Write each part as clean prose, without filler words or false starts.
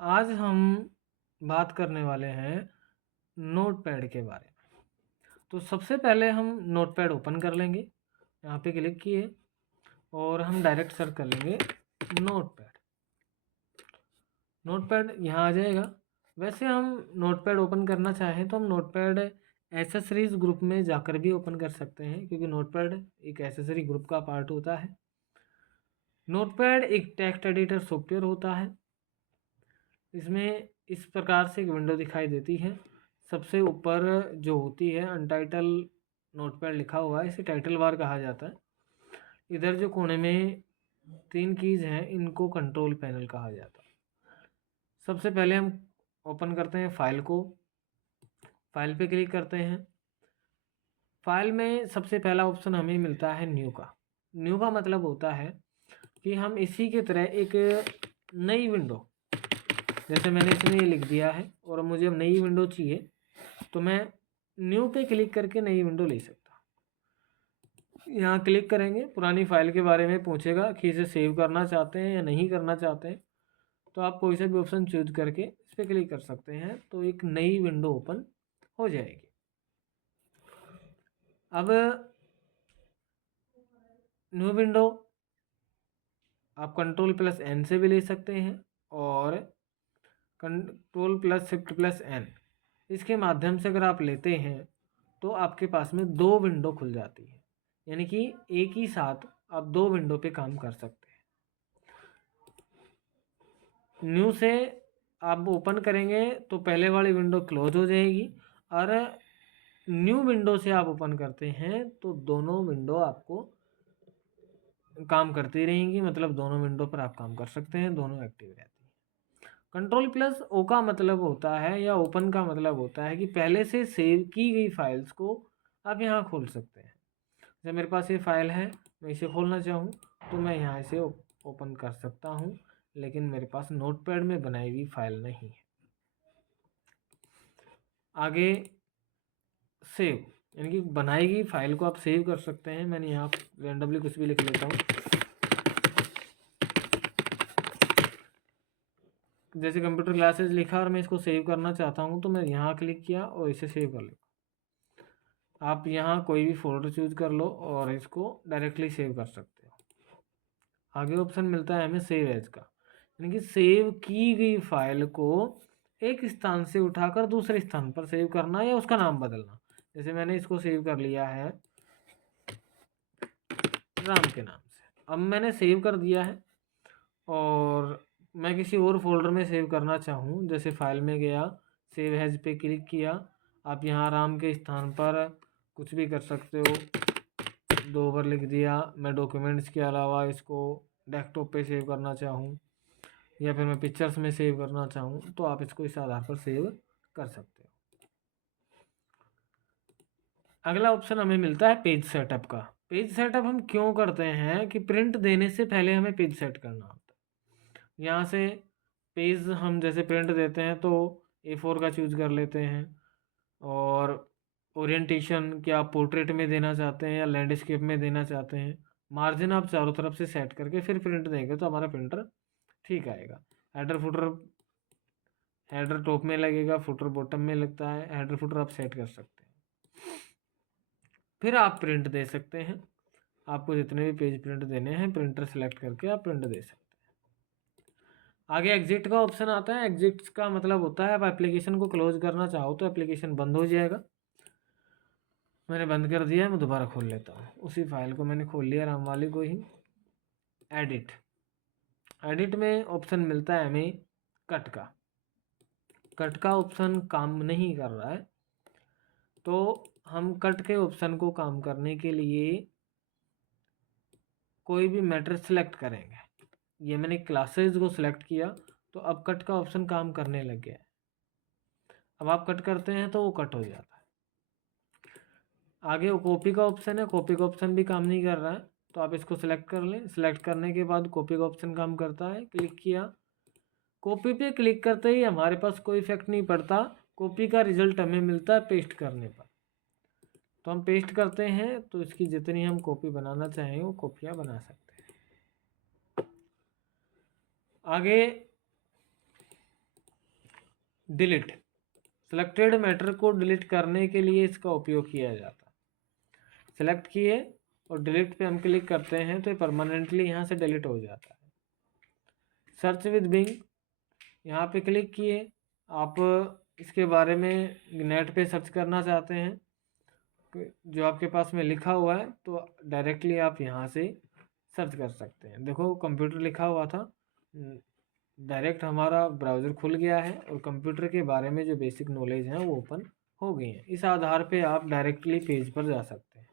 आज हम बात करने वाले हैं नोटपैड के बारे में। तो सबसे पहले हम नोटपैड ओपन कर लेंगे, यहाँ पे क्लिक किए और हम डायरेक्ट सर्च कर लेंगे नोटपैड। नोटपैड यहाँ आ जाएगा। वैसे हम नोटपैड ओपन करना चाहें तो हम नोटपैड एसेसरीज ग्रुप में जाकर भी ओपन कर सकते हैं, क्योंकि नोटपैड एक एसेसरी ग्रुप का पार्ट होता है। नोटपैड एक टेक्स्ट एडिटर सॉफ्टवेयर होता है। इसमें इस प्रकार से एक विंडो दिखाई देती है। सबसे ऊपर जो होती है अनटाइटल नोटपैड लिखा हुआ है, इसे टाइटल बार कहा जाता है। इधर जो कोने में 3 कीज हैं, इनको कंट्रोल पैनल कहा जाता है। सबसे पहले हम ओपन करते हैं फाइल को। फाइल पे क्लिक करते हैं। फाइल में सबसे पहला ऑप्शन हमें मिलता है न्यू का। न्यू का मतलब होता है कि हम इसी की तरह एक नई विंडो, जैसे मैंने इसमें ये लिख दिया है और मुझे अब नई विंडो चाहिए, तो मैं न्यू पे क्लिक करके नई विंडो ले सकता। यहाँ क्लिक करेंगे, पुरानी फाइल के बारे में पूछेगा कि इसे सेव करना चाहते हैं या नहीं करना चाहते हैं, तो आप कोई सा भी ऑप्शन चूज करके इस पर क्लिक कर सकते हैं, तो एक नई विंडो ओपन हो जाएगी। अब न्यू विंडो आप कंट्रोल+N से भी ले सकते हैं और कंट्रोल+Shift+N, इसके माध्यम से अगर आप लेते हैं तो आपके पास में 2 विंडो खुल जाती है, यानी कि एक ही साथ आप 2 विंडो पे काम कर सकते हैं। न्यू से आप ओपन करेंगे तो पहले वाली विंडो क्लोज हो जाएगी, और न्यू विंडो से आप ओपन करते हैं तो दोनों विंडो आपको काम करती रहेंगी, मतलब दोनों विंडो पर आप काम कर सकते हैं, दोनों एक्टिव रहती हैं। कंट्रोल+O का मतलब होता है, या ओपन का मतलब होता है कि पहले से सेव की गई फाइल्स को आप यहाँ खोल सकते हैं। जैसे मेरे पास ये फाइल है, मैं इसे खोलना चाहूँ तो मैं यहाँ से ओपन कर सकता हूँ, लेकिन मेरे पास नोटपैड में बनाई हुई फाइल नहीं है। आगे सेव, यानी कि बनाई गई फाइल को आप सेव कर सकते हैं। मैंने यहाँ रैंडमली कुछ भी लिख लेता हूँ, जैसे कंप्यूटर क्लासेस लिखा और मैं इसको सेव करना चाहता हूँ, तो मैं यहाँ क्लिक किया और इसे सेव कर लूँ। आप यहाँ कोई भी फोल्डर चूज कर लो और इसको डायरेक्टली सेव कर सकते हो। आगे ऑप्शन मिलता है हमें सेव एज का, यानी कि सेव की गई फाइल को एक स्थान से उठाकर दूसरे स्थान पर सेव करना या उसका नाम बदलना। जैसे मैंने इसको सेव कर लिया है राम के नाम से। अब मैंने सेव कर दिया है और मैं किसी और फोल्डर में सेव करना चाहूँ, जैसे फाइल में गया, सेव एज पे क्लिक किया। आप यहाँ राम के स्थान पर कुछ भी कर सकते हो, 2 बार लिख दिया। मैं डॉक्यूमेंट्स के अलावा इसको डेस्कटॉप पे सेव करना चाहूँ या फिर मैं पिक्चर्स में सेव करना चाहूँ, तो आप इसको इस आधार पर सेव कर सकते हो। अगला ऑप्शन हमें मिलता है पेज सेटअप का। पेज सेटअप हम क्यों करते हैं कि प्रिंट देने से पहले हमें पेज सेट करना होता है। यहाँ से पेज हम जैसे प्रिंट देते हैं तो A4 का चूज कर लेते हैं, और ओरिएंटेशन क्या आप पोर्ट्रेट में देना चाहते हैं या लैंडस्केप में देना चाहते हैं। मार्जिन आप चारों तरफ से सेट करके फिर प्रिंट देंगे तो हमारा प्रिंटर ठीक आएगा। हेडर फुटर, हेडर टॉप में लगेगा, फुटर बॉटम में लगता है। हेडर फुटर आप सेट कर सकते हैं, फिर आप प्रिंट दे सकते हैं। आपको जितने भी पेज प्रिंट देने हैं, प्रिंटर सेलेक्ट करके आप प्रिंट दे सकते हैं। आगे एग्जिट का ऑप्शन आता है। एग्जिट का मतलब होता है आप एप्लीकेशन को क्लोज करना चाहो तो एप्लीकेशन बंद हो जाएगा। मैंने बंद कर दिया है, मैं दोबारा खोल लेता हूँ। उसी फाइल को मैंने खोल लिया, राम वाली को ही। एडिट, एडिट में ऑप्शन मिलता है हमें कट का। कट का ऑप्शन काम नहीं कर रहा है, तो हम कट के ऑप्शन को काम करने के लिए कोई भी मैटर सेलेक्ट करेंगे। ये मैंने क्लासेस को सिलेक्ट किया तो अब कट का ऑप्शन काम करने लग गया है। अब आप कट करते हैं तो वो कट हो जाता है। आगे वो कॉपी का ऑप्शन है, कॉपी का ऑप्शन भी काम नहीं कर रहा है, तो आप इसको सिलेक्ट कर लें। सिलेक्ट करने के बाद कॉपी का ऑप्शन काम करता है, क्लिक किया। कॉपी पे क्लिक करते ही हमारे पास कोई इफेक्ट नहीं पड़ता, कॉपी का रिजल्ट हमें मिलता है पेस्ट करने पर। तो हम पेस्ट करते हैं तो इसकी जितनी हम कॉपी बनाना चाहें वो कॉपियाँ बना सकते हैं। आगे डिलीट, सिलेक्टेड मैटर को डिलीट करने के लिए इसका उपयोग किया जाता है। सेलेक्ट किए और डिलीट पे हम क्लिक करते हैं तो ये परमानेंटली यहाँ से डिलीट हो जाता है। सर्च विद बिंग, यहाँ पे क्लिक किए, आप इसके बारे में नेट पे सर्च करना चाहते हैं जो आपके पास में लिखा हुआ है तो डायरेक्टली आप यहाँ से सर्च कर सकते हैं। देखो कंप्यूटर लिखा हुआ था, डायरेक्ट हमारा ब्राउज़र खुल गया है और कंप्यूटर के बारे में जो बेसिक नॉलेज है वो ओपन हो गई है। इस आधार पे आप डायरेक्टली पेज पर जा सकते हैं।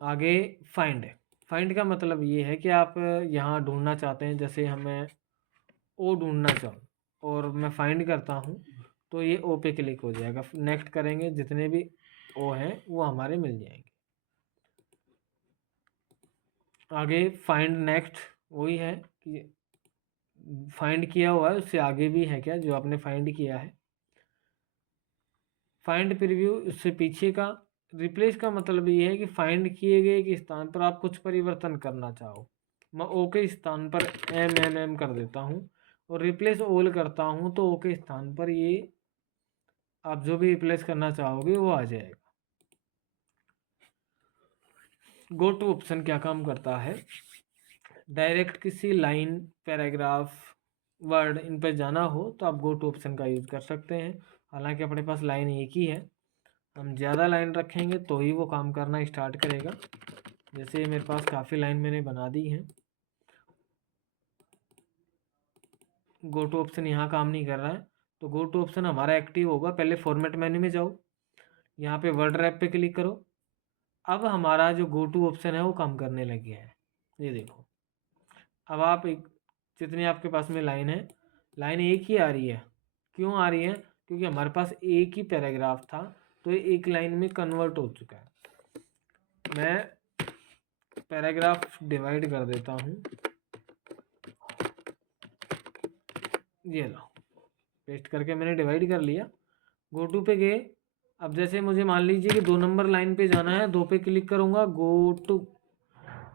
आगे फाइंड का मतलब ये है कि आप यहाँ ढूंढना चाहते हैं, जैसे हमें ओ ढूंढना चाहूँ और मैं फाइंड करता हूँ तो ये ओ पे क्लिक हो जाएगा। नेक्स्ट करेंगे, जितने भी ओ हैं वो हमारे मिल जाएंगे। आगे फाइंड नेक्स्ट, वही है कि फाइंड किया हुआ है उससे आगे भी है क्या जो आपने फाइंड किया है। फाइंड प्रीव्यू, उससे पीछे का। रिप्लेस का मतलब ये है कि फाइंड किए गए के स्थान पर आप कुछ परिवर्तन करना चाहो। मैं ओ के स्थान पर एम कर देता हूँ और रिप्लेस ऑल करता हूँ तो ओ के स्थान पर ये आप जो भी रिप्लेस करना चाहोगे वो आ जाएगा। गो टू ऑप्शन क्या काम करता है, डायरेक्ट किसी लाइन, पैराग्राफ, वर्ड इन पर जाना हो तो आप गो टू ऑप्शन का यूज़ कर सकते हैं। हालांकि अपने पास लाइन एक ही है, हम ज़्यादा लाइन रखेंगे तो ही वो काम करना स्टार्ट करेगा। जैसे मेरे पास काफ़ी लाइन मैंने बना दी है। गो टू ऑप्शन यहाँ काम नहीं कर रहा है तो गो टू ऑप्शन हमारा एक्टिव होगा। पहले फॉर्मेट मेन्यू में जाओ, यहाँ पे वर्ड रैप पे क्लिक करो। अब हमारा जो गो टू ऑप्शन है वो काम करने लग गया है। ये देखो, अब आप जितनी आपके पास में लाइन है, लाइन एक ही आ रही है। क्यों आ रही है? क्योंकि हमारे पास एक ही पैराग्राफ था तो ये एक लाइन में कन्वर्ट हो चुका है। मैं पैराग्राफ डिवाइड कर देता हूँ, ये लो पेस्ट करके मैंने डिवाइड कर लिया। गो टू पे गए, अब जैसे मुझे मान लीजिए कि 2 नंबर लाइन पे जाना है, 2 पे क्लिक करूँगा, गो टू,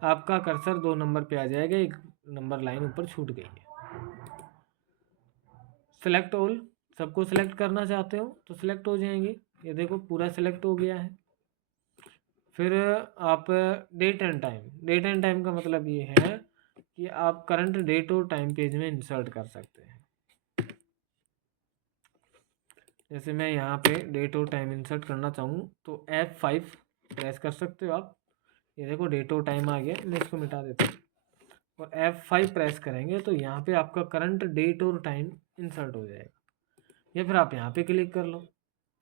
आपका कर्सर 2 नंबर पे आ जाएगा, 1 नंबर लाइन ऊपर छूट गई है। सेलेक्ट ऑल, सबको सिलेक्ट करना चाहते हो तो सिलेक्ट हो जाएंगे। ये देखो पूरा सिलेक्ट हो गया है। फिर आप डेट एंड टाइम का मतलब ये है कि आप करंट डेट और टाइम पेज में इंसर्ट कर सकते हैं। जैसे मैं यहाँ पे डेट और टाइम इंसर्ट करना चाहूँ तो F5 प्रेस कर सकते हो आप। ये देखो डेट और टाइम आ गया, मैं इसको मिटा देता हूँ और F5 प्रेस करेंगे तो यहाँ पे आपका करंट डेट और टाइम इंसर्ट हो जाएगा। या फिर आप यहाँ पे क्लिक कर लो,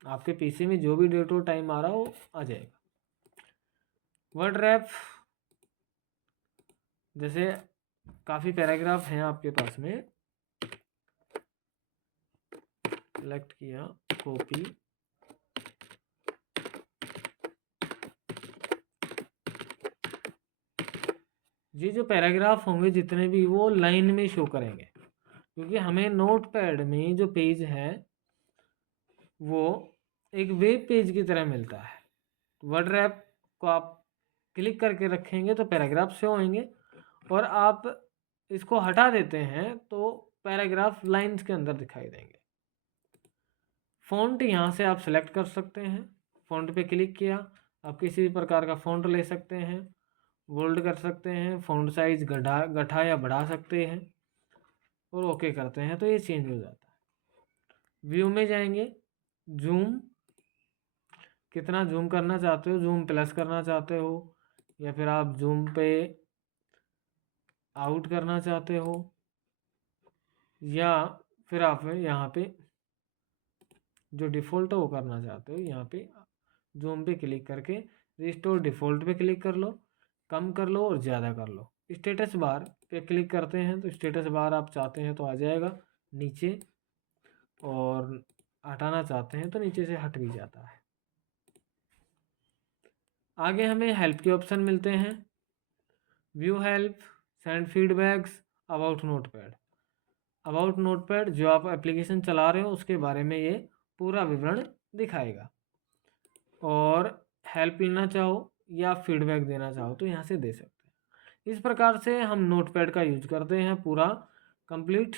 आपके पीसी में जो भी डेट और टाइम आ रहा हो आ जाएगा। वर्ड रैप, जैसे काफ़ी पैराग्राफ हैं आपके पास में, सेलेक्ट किया, कॉपी, ये जो पैराग्राफ होंगे जितने भी वो लाइन में शो करेंगे, क्योंकि हमें नोटपैड में जो पेज है वो एक वेब पेज की तरह मिलता है। वर्ड रैप को आप क्लिक करके रखेंगे तो पैराग्राफ शो होंगे और आप इसको हटा देते हैं तो पैराग्राफ लाइंस के अंदर दिखाई देंगे। फ़ॉन्ट यहाँ से आप सेलेक्ट कर सकते हैं, फ़ॉन्ट पे क्लिक किया, आप किसी भी प्रकार का फ़ॉन्ट ले सकते हैं, बोल्ड कर सकते हैं, फ़ॉन्ट साइज घटा या बढ़ा सकते हैं और ओके करते हैं तो ये चेंज हो जाता है। व्यू में जाएंगे, जूम, कितना जूम करना चाहते हो, जूम प्लस करना चाहते हो या फिर आप जूम पे आउट करना चाहते हो, या फिर आप यहाँ पे जो डिफ़ॉल्ट है वो करना चाहते हो। यहाँ पे जूम पे क्लिक करके रिस्टोर डिफ़ॉल्ट पे क्लिक कर लो, कम कर लो और ज़्यादा कर लो। स्टेटस बार पे क्लिक करते हैं तो स्टेटस बार आप चाहते हैं तो आ जाएगा नीचे, और हटाना चाहते हैं तो नीचे से हट भी जाता है। आगे हमें हेल्प के ऑप्शन मिलते हैं, view help, send feedbacks, about notepad. About notepad जो आप एप्लीकेशन चला रहे हो उसके बारे में ये पूरा विवरण दिखाएगा, और हेल्प लेना चाहो या फीडबैक देना चाहो तो यहाँ से दे सकते हैं। इस प्रकार से हम नोटपैड का यूज करते हैं पूरा कंप्लीट